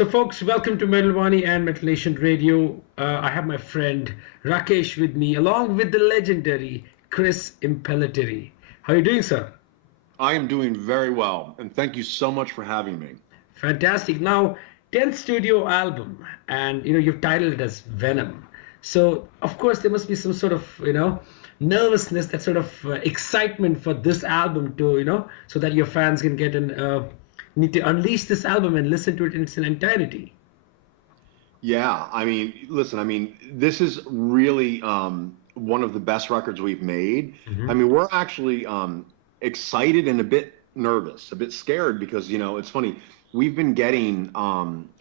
So, folks, welcome to Metal Wani and Metal Nation Radio. I have my friend Rakesh with me, along with the legendary Chris Impellitteri. How are you doing, sir? I am doing very well, and thank you so much for having me. Fantastic. Now, 10th studio album, and you've titled it as Venom. So, of course, there must be some sort of nervousness, that sort of excitement for this album to so that your fans can get an need to unleash this album and listen to it in its entirety. Yeah, I mean, listen, this is really one of the best records we've made. Mm-hmm. I mean, we're actually excited and a bit nervous, a bit scared because, it's funny. We've been getting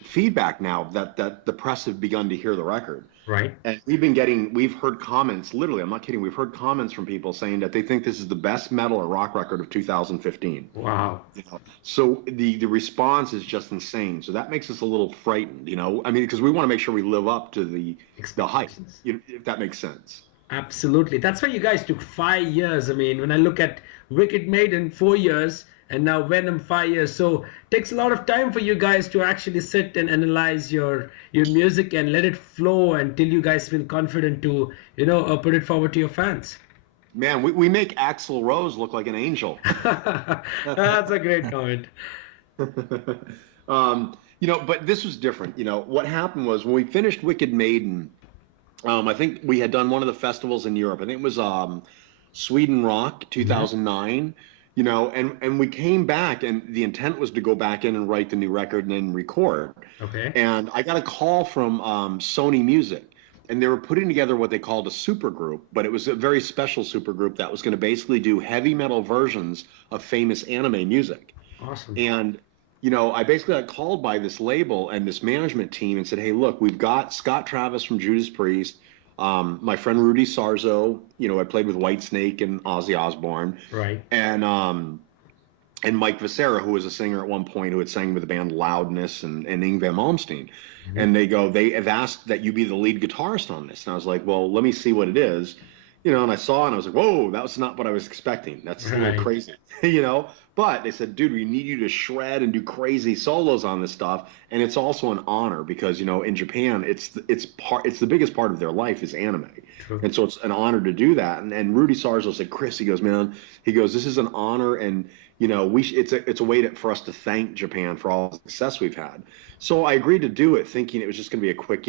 feedback now that the press have begun to hear the record. Right. And we've heard comments, literally, I'm not kidding, we've heard comments from people saying that they think this is the best metal or rock record of 2015. Wow. So the response is just insane. So that makes us a little frightened, because we want to make sure we live up to the hype, if that makes sense. Absolutely. That's why you guys took 5 years. I mean, when I look at Wicked Maiden, 4 years, and now Venom, 5 years. So it takes a lot of time for you guys to actually sit and analyze your music and let it flow until you guys feel confident to, put it forward to your fans. Man, we make Axl Rose look like an angel. That's a great comment. But this was different. What happened was when we finished Wicked Maiden, I think we had done one of the festivals in Europe. I think it was Sweden Rock 2009. Mm-hmm. And we came back, and the intent was to go back in and write the new record and then record. Okay. And I got a call from Sony Music, and they were putting together what they called a super group, but it was a very special super group that was going to basically do heavy metal versions of famous anime music. Awesome. And, I basically got called by this label and this management team and said, hey, look, we've got Scott Travis from Judas Priest, my friend Rudy Sarzo, I played with Whitesnake and Ozzy Osbourne. Right. And Mike Viscera, who was a singer at one point who had sang with the band Loudness and Yngwie Malmsteen. Mm-hmm. And they have asked that you be the lead guitarist on this. And I was like, well, let me see what it is. And I saw it and I was like, whoa, that was not what I was expecting. That's a little crazy, But they said, dude, we need you to shred and do crazy solos on this stuff. And it's also an honor because, in Japan, it's the biggest part of their life is anime. True. And so it's an honor to do that. And Rudy Sarzo said, Chris, he goes, this is an honor. And, it's a way for us to thank Japan for all the success we've had. So I agreed to do it thinking it was just going to be a quick,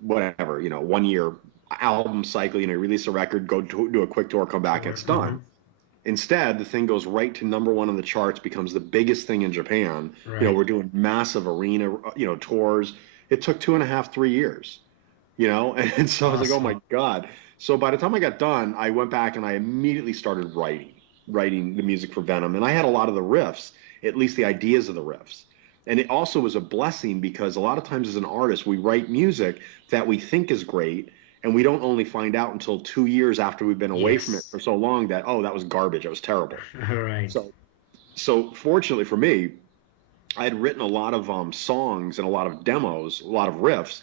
whatever, 1 year album cycle, release a record, go do a quick tour, come back, and it's done. Mm-hmm. Instead, the thing goes right to number one on the charts, becomes the biggest thing in Japan. Right. We're doing massive arena, tours. It took 2.5, 3 years, and so I was like, oh my God. So by the time I got done, I went back and I immediately started writing the music for Venom. And I had a lot of the riffs, at least the ideas of the riffs. And it also was a blessing because a lot of times as an artist, we write music that we think is great, and we don't only find out until 2 years after we've been away from it for so long that, that was garbage. It was terrible. All right. So fortunately for me, I had written a lot of songs and a lot of demos, a lot of riffs,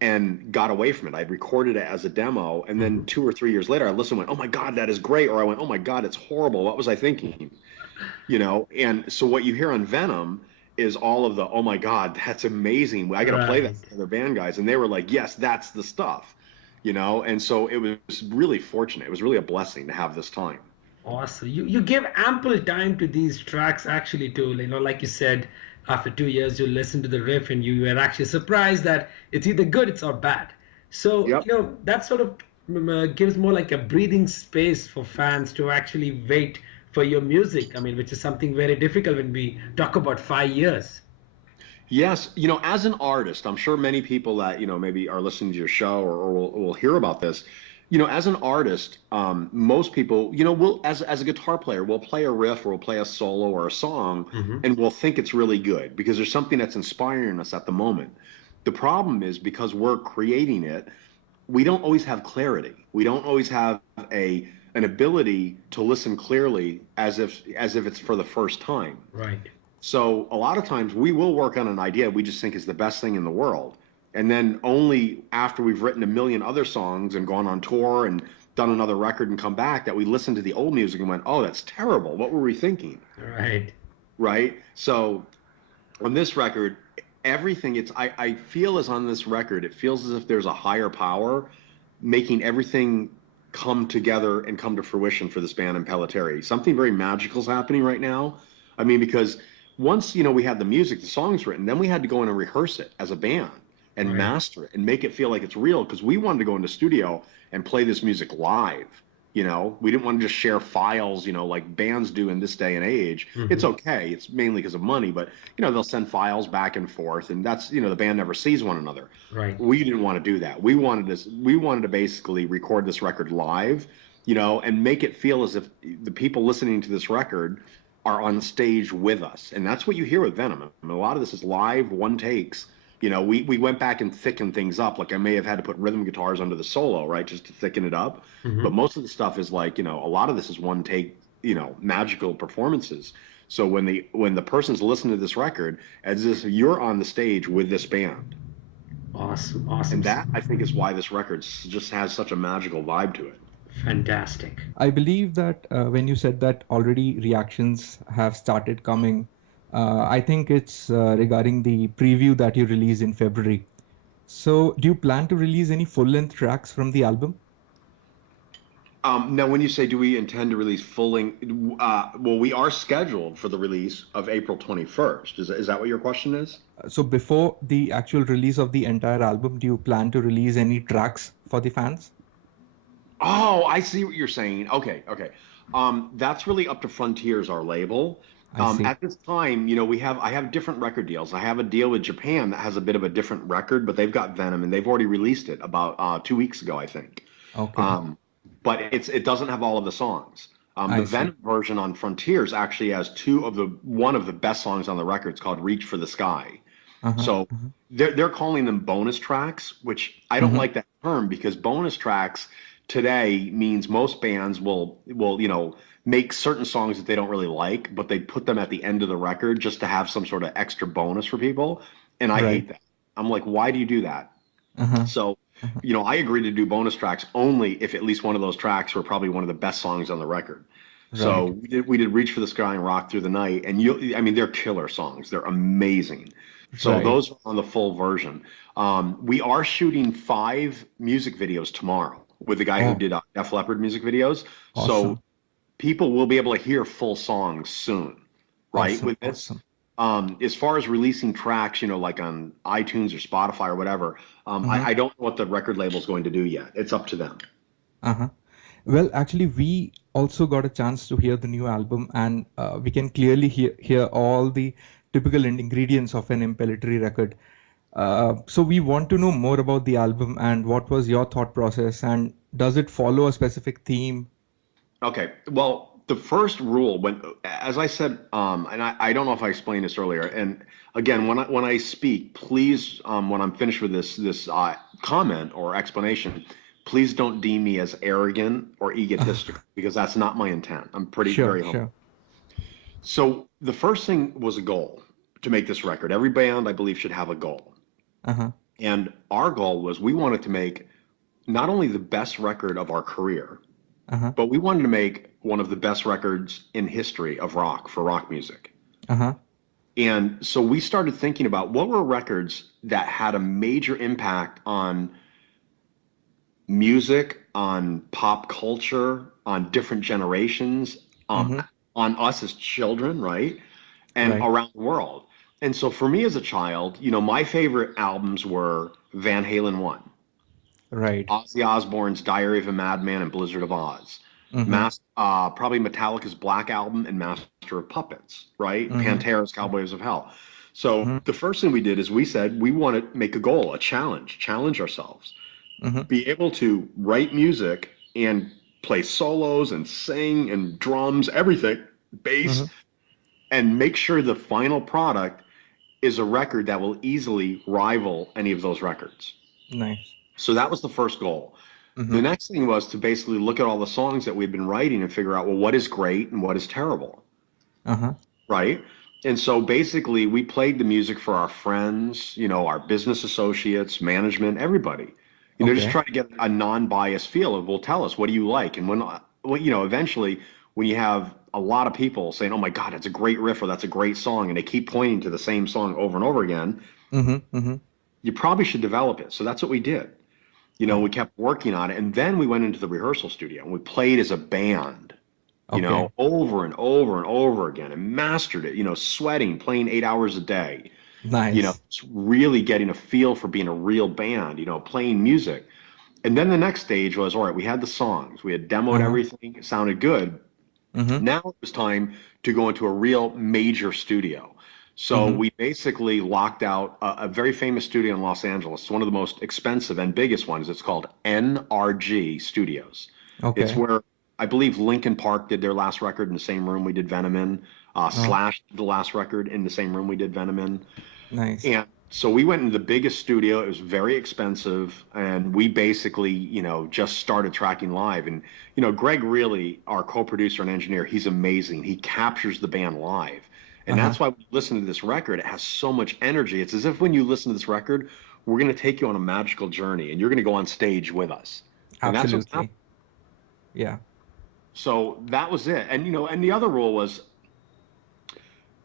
and got away from it. I'd recorded it as a demo, and then 2 or 3 years later, I listened and went, oh my God, that is great. Or I went, oh my God, it's horrible. What was I thinking? And so what you hear on Venom is all of the, oh my God, that's amazing. I got to play that for other band guys. And they were like, yes, that's the stuff. And so it was really fortunate. It was really a blessing to have this time. Awesome. You give ample time to these tracks actually to, like you said, after 2 years, you listen to the riff and you were actually surprised that it's either good or bad. So, that sort of gives more like a breathing space for fans to actually wait for your music. I mean, which is something very difficult when we talk about 5 years. Yes, as an artist, I'm sure many people that, maybe are listening to your show or will hear about this, as an artist, most people, will as a guitar player, we'll play a riff or we'll play a solo or a song, and we'll think it's really good because there's something that's inspiring us at the moment. The problem is because we're creating it, we don't always have clarity. We don't always have an ability to listen clearly as if it's for the first time. Right. So a lot of times we will work on an idea we just think is the best thing in the world. And then only after we've written a million other songs and gone on tour and done another record and come back that we listened to the old music and went, oh, that's terrible. What were we thinking? Right. Right? So on this record, everything. I feel as on this record, it feels as if there's a higher power making everything come together and come to fruition for this band Impellitteri. Something very magical is happening right now. I mean, because once, we had the music, the songs written, then we had to go in and rehearse it as a band and master it and make it feel like it's real, because we wanted to go into studio and play this music live. We didn't want to just share files, like bands do in this day and age. Mm-hmm. It's okay. It's mainly because of money, but they'll send files back and forth, and that's, the band never sees one another. Right. We didn't want to do that. We wanted to basically record this record live, and make it feel as if the people listening to this record are on stage with us. And that's what you hear with Venom. I mean, a lot of this is live, one takes. We went back and thickened things up. Like I may have had to put rhythm guitars under the solo, right, just to thicken it up. Mm-hmm. But most of the stuff is like, a lot of this is one take, magical performances. So when the person's listening to this record, as if you're on the stage with this band. Awesome. And that, I think, is why this record just has such a magical vibe to it. Fantastic. I believe that when you said that already reactions have started coming, I think it's regarding the preview that you released in February. So do you plan to release any full-length tracks from the album? Now, when you say do we intend to release full-length, well, we are scheduled for the release of April 21st. Is that what your question is? So before the actual release of the entire album, do you plan to release any tracks for the fans? Oh, I see what you're saying. Okay. That's really up to Frontiers, our label. At this time, I have different record deals. I have a deal with Japan that has a bit of a different record, but they've got Venom, and they've already released it about 2 weeks ago, I think. Okay. But it doesn't have all of the songs. The Venom version on Frontiers actually has one of the best songs on the record. It's called "Reach for the Sky." So they're calling them bonus tracks, which I don't like that term, because bonus tracks today means most bands will make certain songs that they don't really like, but they put them at the end of the record just to have some sort of extra bonus for people. And I hate that. I'm like, why do you do that? So, I agreed to do bonus tracks only if at least one of those tracks were probably one of the best songs on the record. Right. So we did Reach for the Sky and Rock Through the Night. And they're killer songs. They're amazing. So those are on the full version. We are shooting 5 music videos tomorrow with the guy who did Def Leppard music videos. Awesome. So people will be able to hear full songs soon, right? Awesome. With this. As far as releasing tracks, like on iTunes or Spotify or whatever, I don't know what the record label is going to do yet. It's up to them. Well, actually, we also got a chance to hear the new album, and we can clearly hear all the typical ingredients of an Impellitteri record. So we want to know more about the album and what was your thought process, and does it follow a specific theme? Okay, well, the first rule, as I said, and I don't know if I explained this earlier, and again, when I speak, please, when I'm finished with this comment or explanation, please don't deem me as arrogant or egotistic, because that's not my intent. I'm very humble. Sure. So the first thing was a goal to make this record. Every band, I believe, should have a goal. And our goal was, we wanted to make not only the best record of our career, but we wanted to make one of the best records in history of rock, for rock music. And so we started thinking about what were records that had a major impact on music, on pop culture, on different generations, on us as children, right? And around the world. And so for me as a child, my favorite albums were Van Halen 1. Right. Ozzy Osbourne's Diary of a Madman and Blizzard of Oz. Probably Metallica's Black Album and Master of Puppets, right? Pantera's Cowboys of Hell. So the first thing we did is we said we want to make a goal, a challenge ourselves. Be able to write music and play solos and sing and drums, everything, bass, and make sure the final product is a record that will easily rival any of those records. Nice. So that was the first goal. The next thing was to basically look at all the songs that we've been writing and figure out, well, what is great and what is terrible, right? And so basically we played the music for our friends, our business associates, management, everybody, just try to get a non-biased feel of, well, tell us, what do you like? And when eventually when you have a lot of people saying, oh my God, it's a great riff, or that's a great song, and they keep pointing to the same song over and over again, You probably should develop it. So that's what we did. We kept working on it, and then we went into the rehearsal studio and we played as a band, Okay. over and over and over again, and mastered it, sweating, playing 8 hours a day, Nice. just really getting a feel for being a real band, playing music. And then the next stage was, all right, we had the songs, we had demoed Uh-huh. everything, it sounded good. Mm-hmm. Now it was time to go into a real major studio. So Mm-hmm. we basically locked out a very famous studio in Los Angeles. It's one of the most expensive and biggest ones. It's called NRG Studios. It's Okay. where I believe Linkin Park did their last record in the same room we did Venom in. Oh, Slash did the last record in the same room we did Venom in. nice. And so we went into the biggest studio. It was very expensive, and we basically, just started tracking live. And, Greg really, our co-producer and engineer, he's amazing. He captures the band live. And Uh-huh. that's why when you listen to this record, it has so much energy. It's as if when you listen to this record, we're going to take you on a magical journey, and you're going to go on stage with us. And that's what happened. Absolutely. Yeah. So that was it. And, and the other rule was,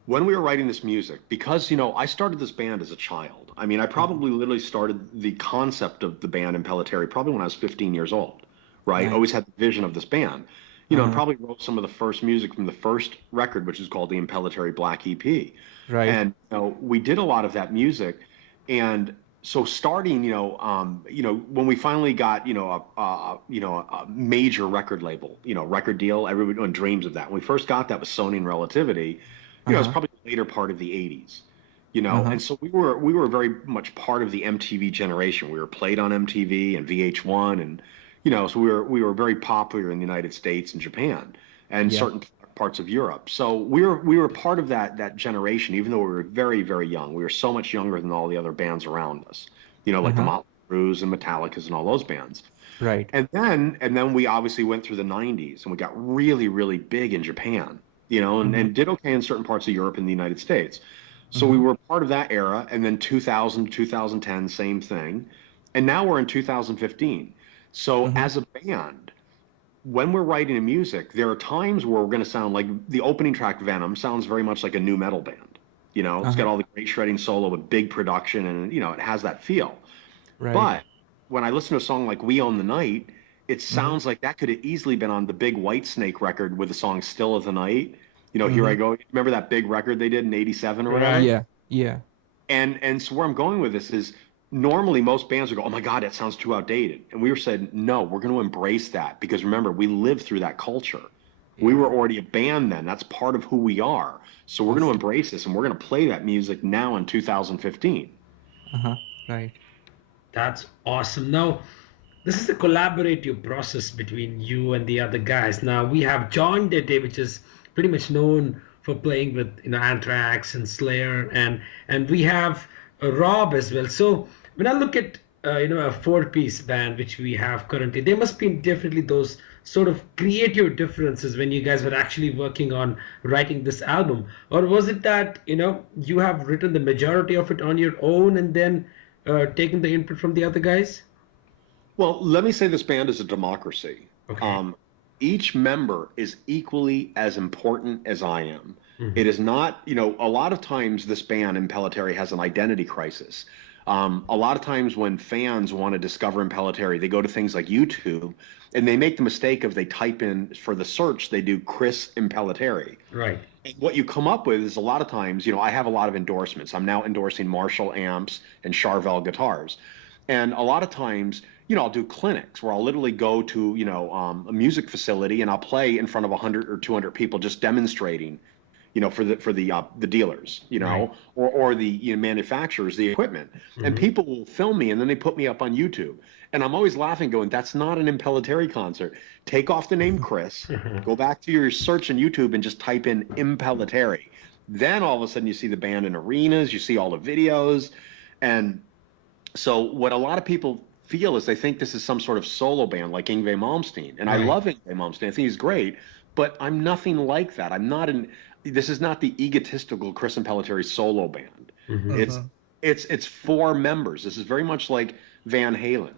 when we were writing this music, because, I started this band as a child. I mean, I probably literally started the concept of the band Impellitteri probably when I was 15 years old, right? Nice. Always had the vision of this band, and Uh-huh. probably wrote some of the first music from the first record, which is called the Impellitteri Black EP. Right. And, we did a lot of that music. And so starting, when we finally got, a major record label, record deal, everyone dreams of that. When we first got that with Sony and Relativity, it was Uh-huh. probably the later part of the 80s, Uh-huh. and so we were very much part of the MTV generation. We were played on MTV and VH1, and so we were very popular in the United States and Japan and Yeah. certain parts of Europe. So we were part of that generation, even though we were very, very young. We were so much younger than all the other bands around us, like the Uh-huh. Motley Crues and Metallicas and all those bands. Right. And then we obviously went through the 90s, and we got really, really big in Japan, and, Mm-hmm. and did okay in certain parts of Europe and the United States. So we Mm-hmm. were part of that era. And then 2000, 2010, same thing. And now we're in 2015. So Mm-hmm. as a band, when we're writing a music, there are times where we're going to sound like the opening track, Venom, sounds very much like a new metal band. It's got Uh-huh. all the great shredding solo with big production, and, it has that feel. Right. But when I listen to a song like We Own the Night, it Mm-hmm. sounds like that could have easily been on the big Whitesnake record with the song Still of the Night. Here Mm-hmm. I Go. Remember that big record they did in '87 or whatever? Right. Yeah. Yeah. And so where I'm going with this is, normally most bands would go, oh my God, that sounds too outdated. And we were saying, no, we're going to embrace that, because remember, we lived through that culture. We Yeah. were already a band then. That's part of who we are. So we're going to Awesome. embrace this, and we're going to play that music now in 2015. Uh-huh. Right. That's awesome. Now, this is a collaborative process between you and the other guys. Now, we have Jon Dette, which is pretty much known for playing with Anthrax and Slayer, and we have Rob as well. So when I look at a four-piece band which we have currently, there must be definitely those sort of creative differences when you guys were actually working on writing this album, or was it that you have written the majority of it on your own and then taken the input from the other guys? Well, let me say this band is a democracy. Okay. Each member is equally as important as I am. It Mhm. is not, a lot of times this band, Impellitteri, has an identity crisis. A lot of times when fans want to discover Impellitteri, they go to things like YouTube, and they make the mistake of, they type in for the search, they do Chris Impellitteri. Right. And what you come up with is, a lot of times, I have a lot of endorsements. I'm now endorsing Marshall amps and Charvel guitars. And a lot of times, I'll do clinics where I'll literally go to, a music facility, and I'll play in front of 100 or 200 people, just demonstrating, for the dealers, Right. or the manufacturers, the equipment. And Mhm. people will film me, and then they put me up on YouTube. And I'm always laughing, going, that's not an Impellitteri concert. Take off the name Chris, go back to your search on YouTube, and just type in Impellitteri. Then all of a sudden you see the band in arenas, you see all the videos. And so what a lot of people feel is, they think this is some sort of solo band like Yngwie Malmsteen. And I Right. love Yngwie Malmsteen. I think he's great, but I'm nothing like that. This is not the egotistical Chris Impellitteri solo band. Mhm. It's Uh-huh. it's four members. This is very much like Van Halen.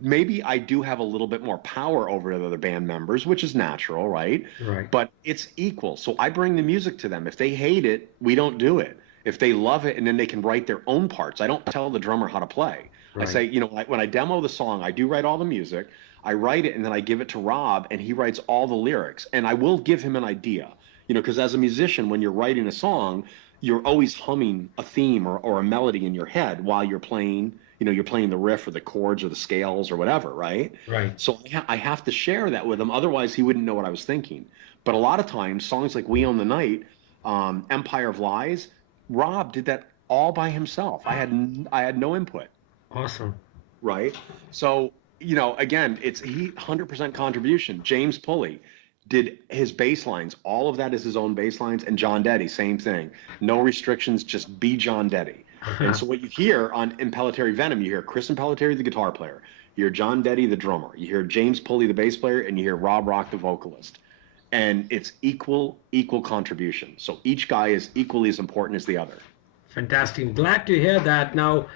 Maybe I do have a little bit more power over the other band members, which is natural, right? Right. But it's equal. So I bring the music to them. If they hate it, we don't do it. if they love it, and then they can write their own parts. I don't tell the drummer how to play. Right. I say, you know, when I demo the song, I do write all the music, I write it, and then I give it to Rob, and he writes all the lyrics. And I will give him an idea, you know, because as a musician, when you're writing a song, you're always humming a theme or a melody in your head while you're playing, you know, you're playing the riff or the chords or the scales or whatever, right? Right. So I have to share that with him, otherwise he wouldn't know what I was thinking. But a lot of times, songs like We Own the Night, Empire of Lies, Rob did that all by himself. I had no input. Awesome. Right. So, you know, again, it's 100% contribution. James Pulley did his bass lines. All of that is his own bass lines. And Jon Dette, same thing. No restrictions, just be Jon Dette. And so what you hear on Impellitteri Venom, you hear Chris Impellitteri, the guitar player. You hear Jon Dette, the drummer. You hear James Pulley, the bass player, and you hear Rob Rock, the vocalist. And it's equal contribution. So each guy is equally as important as the other. Fantastic. Glad to hear that. Now,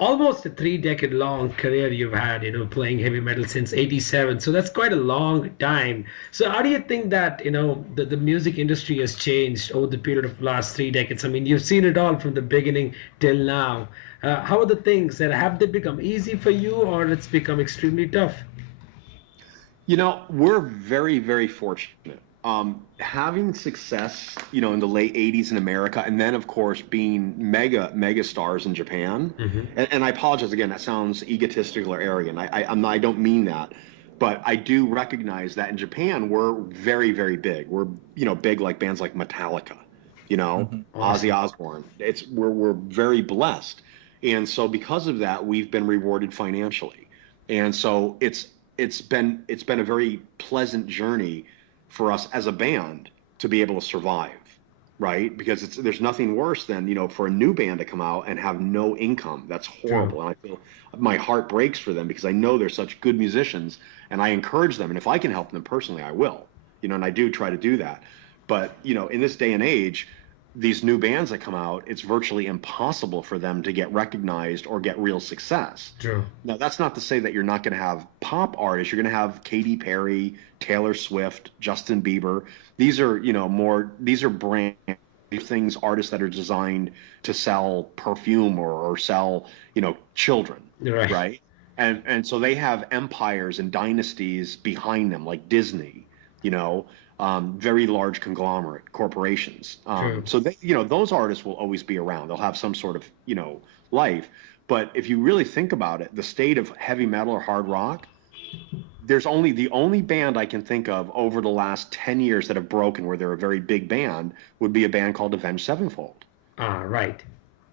almost a 3-decade-long career you've had, you know, playing heavy metal since '87. So that's quite a long time. So how do you think that, you know, the music industry has changed over the period of the last 3 decades? I mean, you've seen it all from the beginning till now. How are the things that have they become easy for you, or it's become extremely tough? You know, we're very, very fortunate. Having success, you know, in the late 80s in America, and then, of course, being mega stars in Japan. Mm-hmm. And I apologize, again, that sounds egotistical or arrogant. I don't mean that. But I do recognize that in Japan, we're very, very big. We're, you know, big like bands like Metallica, you know, mm-hmm. Ozzy Osbourne. We're very blessed. And so because of that, we've been rewarded financially. And so it's been a very pleasant journey for us as a band to be able to survive, right? Because there's nothing worse than, you know, for a new band to come out and have no income. That's horrible. And I feel my heart breaks for them because I know they're such good musicians, and I encourage them. And if I can help them personally, I will, you know, and I do try to do that. But, you know, in this day and age, these new bands that come out, it's virtually impossible for them to get recognized or get real success. True. Now, that's not to say that you're not going to have pop artists. You're going to have Katy Perry, Taylor Swift, Justin Bieber. These are, you know, these are brand things, artists that are designed to sell perfume or sell, you know, children, right? And so they have empires and dynasties behind them, like Disney, you know, very large conglomerate corporations. So they, you know, those artists will always be around. They'll have some sort of, you know, life. But if you really think about it, the state of heavy metal or hard rock, the only band I can think of over the last 10 years that have broken where they're a very big band would be a band called Avenged Sevenfold. Right.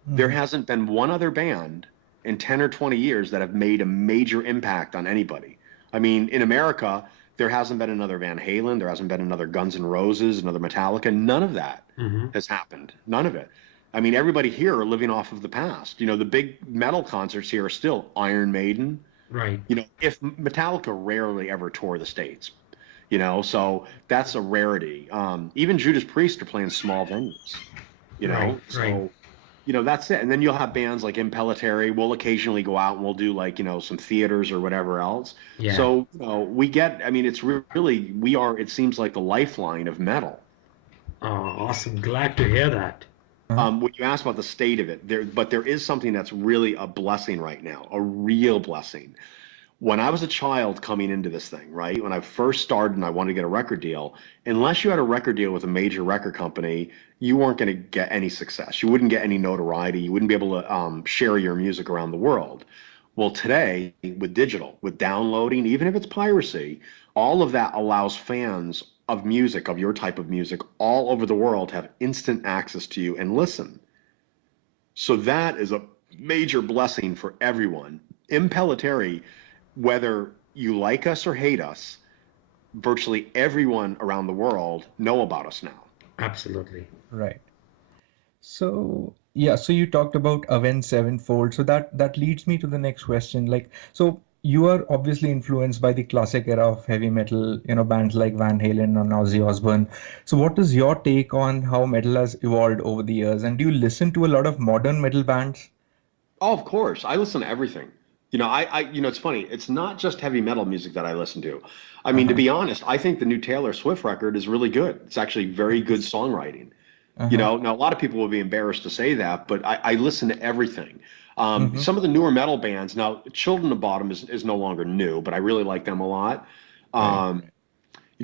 There hasn't been one other band in 10 or 20 years that have made a major impact on anybody. I mean, in America, there hasn't been another Van Halen. There hasn't been another Guns N' Roses, another Metallica. None of that has happened. None of it. I mean, everybody here are living off of the past. You know, the big metal concerts here are still Iron Maiden. Right. You know, if Metallica rarely ever tour the States, you know, so that's a rarity. Even Judas Priest are playing small venues, you know, right. So, right. You know, that's it. And then you'll have bands like Impellitteri. We'll occasionally go out and we'll do like, you know, some theaters or whatever else. Yeah. So, you know, I mean, it's really, it seems like the lifeline of metal. Oh, awesome. Glad to hear that. When you ask about the state of it, there is something that's really a blessing right now, a real blessing. When I was a child coming into this thing, right, when I first started and I wanted to get a record deal, unless you had a record deal with a major record company, you weren't going to get any success. You wouldn't get any notoriety. You wouldn't be able to share your music around the world. Well, today, with digital, with downloading, even if it's piracy, all of that allows fans of music, of your type of music, all over the world have instant access to you and listen. So that is a major blessing for everyone. Impellitteri, whether you like us or hate us, virtually everyone around the world know about us now. Absolutely. Right. So, yeah, so you talked about Avenged Sevenfold. So that leads me to the next question. Like, so you are obviously influenced by the classic era of heavy metal, you know, bands like Van Halen and Ozzy Osbourne. So what is your take on how metal has evolved over the years? And do you listen to a lot of modern metal bands? Oh, of course. I listen to everything. You know, you know, it's funny. It's not just heavy metal music that I listen to. I mean, to be honest, I think the new Taylor Swift record is really good. It's actually very good songwriting. Now a lot of people will be embarrassed to say that, but I listen to everything. Mm-hmm. Some of the newer metal bands, now Children of Bottom is no longer new, but I really like them a lot. Right.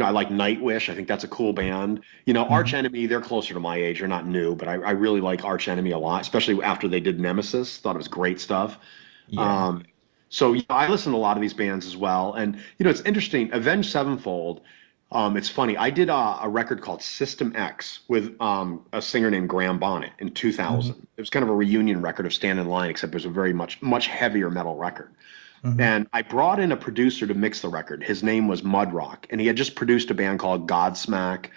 I like Nightwish. I think that's a cool band. Arch Mm-hmm. Enemy, they're closer to my age. They're not new, but I really like Arch Enemy a lot, especially after they did Nemesis. Thought it was great stuff. Yeah. Um, so I listen to a lot of these bands as well. And it's interesting. Avenged Sevenfold. It's funny. I did a record called System X with a singer named Graham Bonnet in Mm-hmm. 2000. It was kind of a reunion record of Stand in Line, except it was a very much heavier metal record. Mm-hmm. And I brought in a producer to mix the record. His name was Mudrock, and he had just produced a band called Godsmack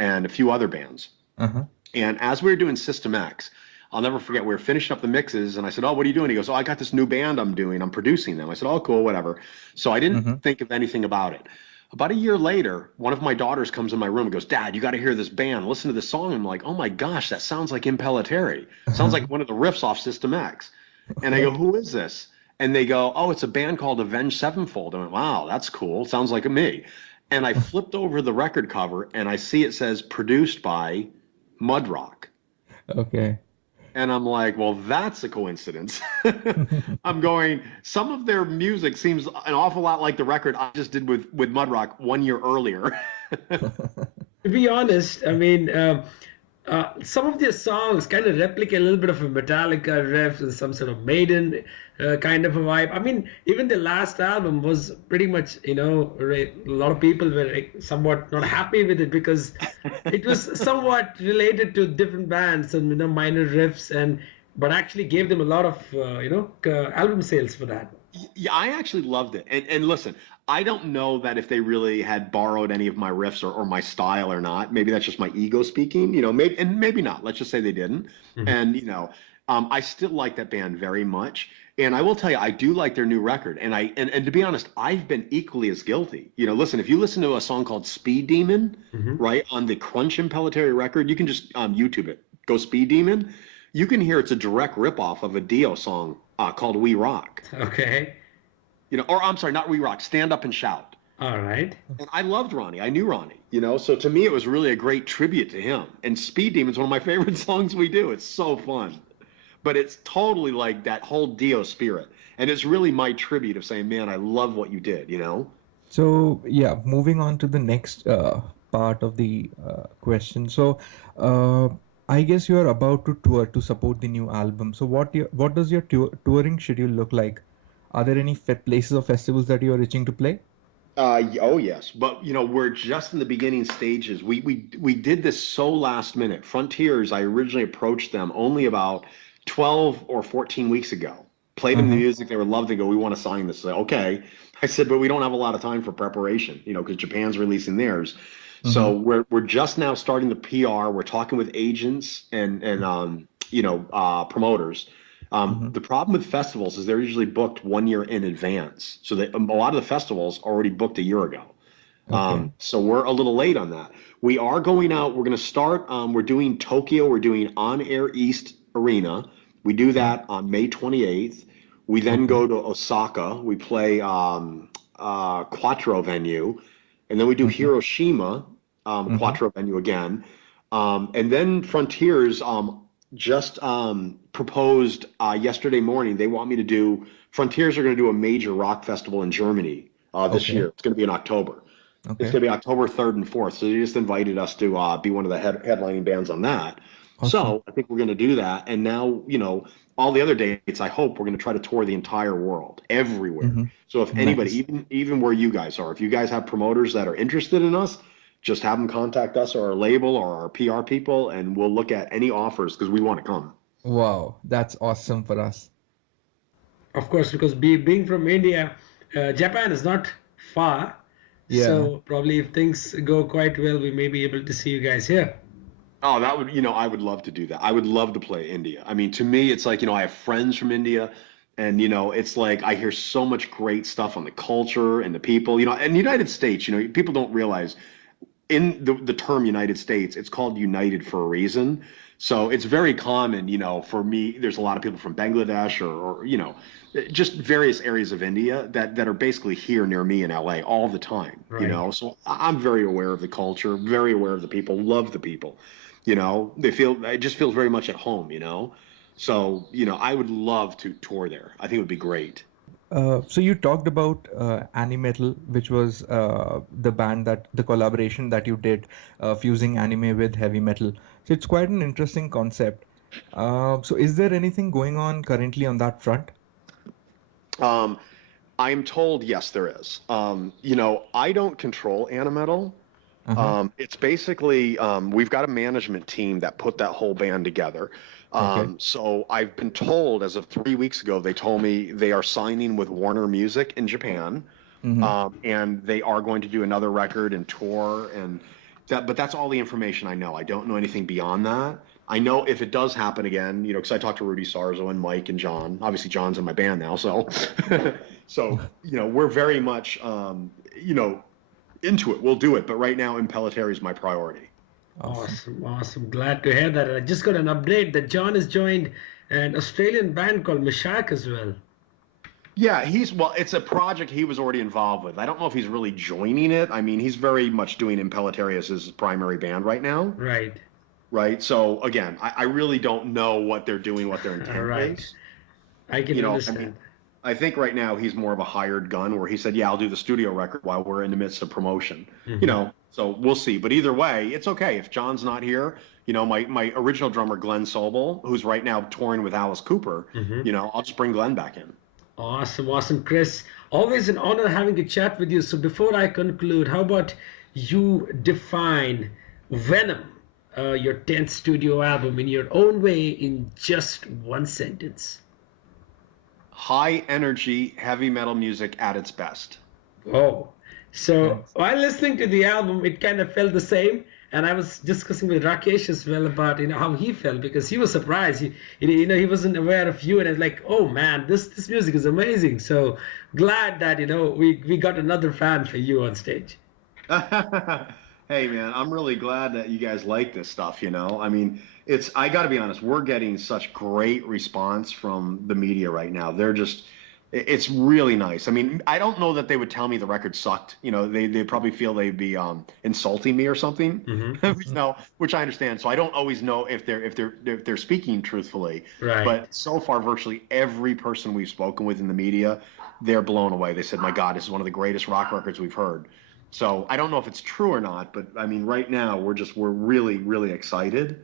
and a few other bands. Uh-huh. And as we were doing System X, I'll never forget, we were finishing up the mixes, and I said, "Oh, what are you doing?" He goes, "Oh, I got this new band I'm doing. I'm producing them." I said, "Oh, cool, whatever." So I Mm-hmm. didn't think of anything about it. About a year later, one of my daughters comes in my room and goes, "Dad, you got to hear this band. Listen to this song." I'm like, "Oh my gosh, that sounds like Impellitteri. Sounds like one of the riffs off System X." And I go, Okay. "Who is this?" And they go, "Oh, it's a band called Avenged Sevenfold." I went, "Wow, that's cool. Sounds like me." And I flipped over the record cover and I see it says produced by Mudrock. Okay. And I'm like, well, that's a coincidence. I'm going, some of their music seems an awful lot like the record I just did with Mudrock 1 year earlier. To be honest, I mean, some of their songs kind of replicate a little bit of a Metallica riff and some sort of Maiden kind of a vibe. I mean, even the last album was pretty much, a lot of people were somewhat not happy with it because it was somewhat related to different bands and minor riffs but actually gave them a lot of album sales for that. Yeah, I actually loved it. And listen, I don't know that if they really had borrowed any of my riffs or my style or not. Maybe that's just my ego speaking, maybe not. Let's just say they didn't. Mhm. And, I still like that band very much. And I will tell you, I do like their new record. And to be honest, I've been equally as guilty. Listen, if you listen to a song called Speed Demon, Mhm. right, on the Crunch Impellitteri record, you can just YouTube it. Go Speed Demon. You can hear it's a direct ripoff of a Dio song called We Rock. Okay. Or I'm sorry, not We Rock, Stand Up and Shout. All right. And I loved Ronnie. I knew Ronnie, so to me it was really a great tribute to him. And Speed Demon's one of my favorite songs we do. It's so fun. But it's totally like that whole Dio spirit. And it's really my tribute of saying, man, I love what you did. So yeah, moving on to the next part of the question. So uh, I guess you are about to tour to support the new album. So what does your touring schedule look like? Are there any places or festivals that you are reaching to play? Oh yes, but we're just in the beginning stages. We did this so last minute. Frontiers, I originally approached them only about 12 or 14 weeks ago. Played them the Uh-huh. music, they were loved. They go, "We want to sign this." Like, okay. I said, "But we don't have a lot of time for preparation, because Japan's releasing theirs." So Mm-hmm. we're just now starting the PR. We're talking with agents and promoters. Mm-hmm. The problem with festivals is they're usually booked 1 year in advance. So a lot of the festivals already booked a year ago. Okay. So we're a little late on that. We are going out. We're going to start. We're doing Tokyo. We're doing On Air East Arena. We do Mm. that on May 28th. We then Okay. go to Osaka. We play Quattro venue. And then we do Mm-hmm. Hiroshima, Mm-hmm. Quattro venue again. And then Frontiers just proposed yesterday morning. They want me to do, Frontiers are going to do a major rock festival in Germany this Okay. year. It's going to be in October. It's Okay. going to be October 3rd and 4th. So they just invited us to be one of the headlining bands on that. Awesome. So I think we're going to do that. And now, all the other dates, I hope we're going to try to tour the entire world, everywhere. Mm-hmm. So if anybody, Nice. even where you guys are, if you guys have promoters that are interested in us, just have them contact us or our label or our PR people, and we'll look at any offers because we want to come. Wow, that's awesome for us. Of course, because being from India, Japan is not far. Yeah. So probably if things go quite well, we may be able to see you guys here. Oh, that would, I would love to do that. I would love to play India. I mean, to me, it's like, I have friends from India, and, it's like I hear so much great stuff on the culture and the people, and the United States, people don't realize in the term United States, it's called United for a reason. So it's very common, for me, there's a lot of people from Bangladesh or just various areas of India that are basically here near me in LA all the time, Right. So I'm very aware of the culture, very aware of the people, love the people. You know, it just feels very much at home, you know? So, you know, I would love to tour there. I think it would be great. So you talked about Animetal, which was the collaboration that you did, fusing anime with heavy metal. So it's quite an interesting concept. So is there anything going on currently on that front? Um, I'm told, yes, there is. You know, I don't control Animetal. Uh-huh. It's basically, we've got a management team that put that whole band together. Okay. So I've been told, as of 3 weeks ago, they told me they are signing with Warner Music in Japan, Mm-hmm. and they are going to do another record and tour, but that's all the information I know. I don't know anything beyond that. I know if it does happen again, you know, because I talked to Rudy Sarzo and Mike and John. Obviously, John's in my band now, so you know, we're very much you know, into it. We'll do it, but right now, Impellitteri is my priority. Awesome, awesome. Glad to hear that. I just got an update that John has joined an Australian band called Mishak as well. Yeah, well, it's a project he was already involved with. I don't know if he's really joining it. I mean, he's very much doing Impellitteri as his primary band right now. Right. Right. So again, I really don't know what they're doing, what their intent is. I can understand. I mean, I think right now he's more of a hired gun where he said, yeah, I'll do the studio record while we're in the midst of promotion. Mm-hmm. You know, so we'll see. But either way, it's okay. If John's not here, you know, my original drummer, Glenn Sobel, who's right now touring with Alice Cooper, Mm-hmm. you know, I'll just bring Glenn back in. Awesome, awesome, Chris. Always an honor having a chat with you. So before I conclude, how about you define Venom, your 10th studio album, in your own way in just one sentence? High energy, heavy metal music at its best. Oh, so Nice. while listening to the album, it kind of felt the same. And I was discussing with Rakesh as well about, you know, how he felt, because he was surprised. He wasn't aware of you, and I was like, oh man, this music is amazing. So glad that, you know, we got another fan for you on stage. Hey man, I'm really glad that you guys like this stuff, you know. I mean, I got to be honest, we're getting such great response from the media right now. It's really nice. I mean, I don't know that they would tell me the record sucked. You know, they probably feel they'd be insulting me or something. Mm-hmm. You know, which I understand. So I don't always know if they're speaking truthfully. Right. But so far, virtually every person we've spoken with in the media, they're blown away. They said, "My God, this is one of the greatest rock records we've heard." So I don't know if it's true or not, but I mean, right now we're really, really excited,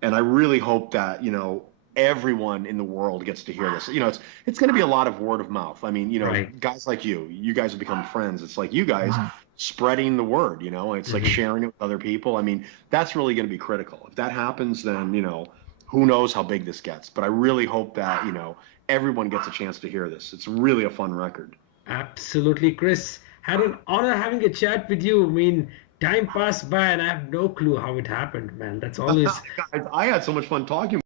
and I really hope that, you know, everyone in the world gets to hear this. You know, it's going to be a lot of word of mouth. I mean, you know, Right. guys like you guys have become friends. It's like you guys spreading the word, you know, and it's like sharing it with other people. I mean, that's really going to be critical. If that happens, then, you know, who knows how big this gets. But I really hope that, you know, everyone gets a chance to hear this. It's really a fun record. Absolutely, Chris. Had an honor having a chat with you. I mean, time passed by and I have no clue how it happened, man. That's always. Guys, I had so much fun talking with